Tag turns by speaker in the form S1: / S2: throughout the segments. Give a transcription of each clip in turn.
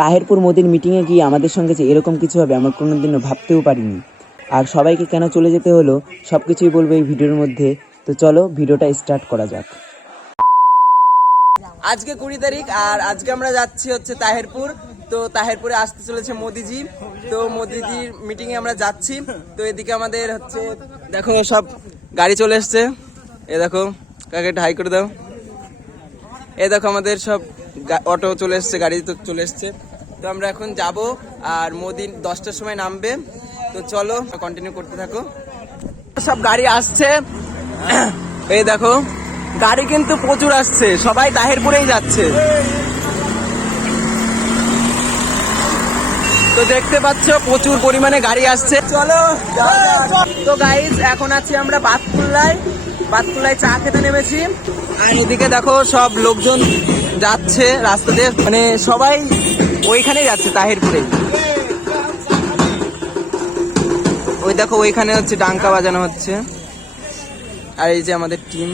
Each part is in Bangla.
S1: তাহেরপুর মোদির মিটিংয়ে গিয়ে আমাদের সঙ্গে যে এরকম কিছু হবে, আমরা কোনোদিনও ভাবতেও পারিনি। আর সবাইকে কেন চলে যেতে হলো সব কিছুই বলব এই ভিডিওর মধ্যে। তো চলো, ভিডিওটা স্টার্ট করা যাক। আজকে কুড়ি তারিখ, আর আজকে আমরা যাচ্ছি হচ্ছে তাহেরপুর। তো তাহেরপুরে আসতে চলেছে মোদিজি। তো মোদিজির মিটিং এ আমরা যাচ্ছি। তো এদিকে আমাদের হচ্ছে, দেখো সব গাড়ি চলে এসছে। এ দেখো, কাকে হাই করে দাও। এ দেখো আমাদের সব অটো চলে এসছে, গাড়ি তো চলে এসছে। তো আমরা এখন যাব আর মোদি দশটার সময় নামবে। তো চলো কন্টিনিউ করতে থাকো। সব গাড়ি আসছে। এই দেখো, গাড়ি কিন্তু প্রচুর আসছে। সবাই তাহেরপুরেই যাচ্ছে। তো দেখতে পাচ্ছ, প্রচুর পরিমাণে গাড়ি আসছে। চলো তো গাইজ এখন আছি আমরা বাতকুল্লায়। বাতকুল্লায় চা খেতে নেমেছি। আর এদিকে দেখো, সব লোকজন যাচ্ছে রাস্তা দিয়ে। মানে সবাই ওইখানে যাচ্ছে তাহিরপুরে ওই দেখো ওইখানে হচ্ছে ডাঙ্কা বাজানো হচ্ছে। আর এই যে আমাদের টিম।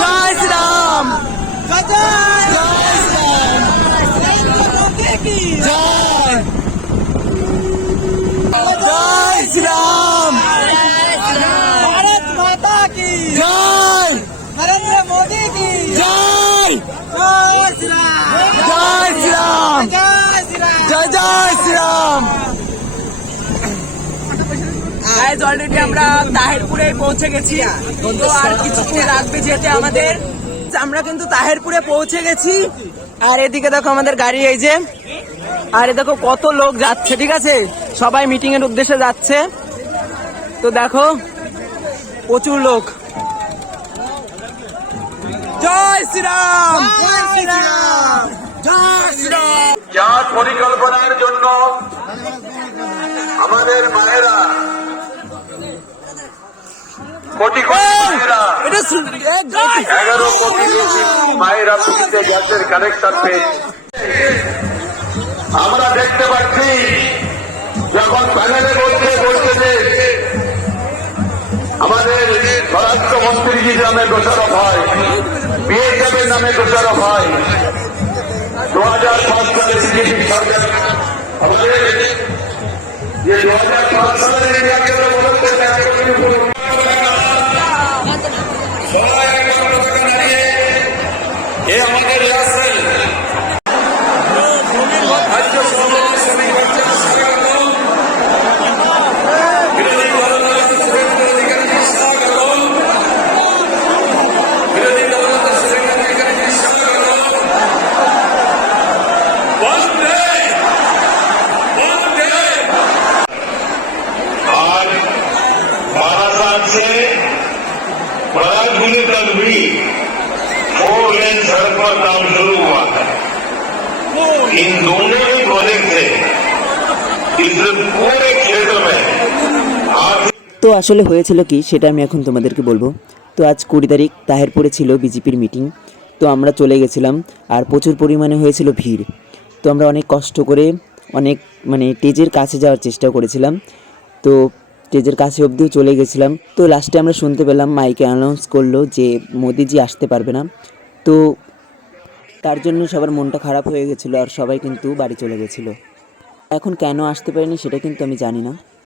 S1: জয় শ্রীরাম। জয় আজ অলরেডি আমরা তাহেরপুরে পৌঁছে গেছি। তো আর কিছুক্ষণ লাগবে যেতে আমাদের। আমরা কিন্তু তাহেরপুরে পৌঁছে গেছি। আর এদিকে দেখো আমাদের গাড়ি এই যে। আর এ দেখো কত লোক যাচ্ছে ঠিক আছে? সবাই মিটিং এর উদ্দেশ্যে যাচ্ছে। তো দেখো প্রচুর লোক। জয় শ্রীরাম!
S2: যার পরিকল্পনার জন্য আমাদের মায়েরা কোটি কোটি আমরা দেখতে পাচ্ছি, যখন প্যানেলে বলছে বলছে যে আমাদের স্বরাষ্ট্রমন্ত্রীজির নামে দোষারোপ হয় বিএসএফের নামে দোষারোপ হয়। দু হাজার পাঁচ সালে বিজেপি সরকার আমাদের যে দু হাজার পাঁচ সালে तक भी फोर लेन सड़क पर काम शुरू हुआ है इन दोनों ही प्रोजेक्ट से इस पूरे क्षेत्र में आर्थिक
S1: তো আসলে হয়েছিল কি সেটা আমি এখন তোমাদেরকে বলবো তো আজ কুড়ি তারিখ তাহেরপুরে ছিল বিজেপির মিটিং তো আমরা চলে গেছিলাম আর প্রচুর পরিমাণে হয়েছিল ভিড় তো আমরা অনেক কষ্ট করে অনেক মানে স্টেজের কাছে যাওয়ার চেষ্টা করেছিলাম তো স্টেজের কাছে অবধিও চলে গেছিলাম। তো লাস্টে আমরা শুনতে পেলাম মাইকে অ্যানাউন্স করল যে মোদিজি আসতে পারবে না। তো তার জন্য সবার মনটা খারাপ হয়ে গেছিল আর সবাই কিন্তু বাড়ি চলে গেছিল। এখন কেন আসতে পারিনি সেটা কিন্তু আমি জানি না।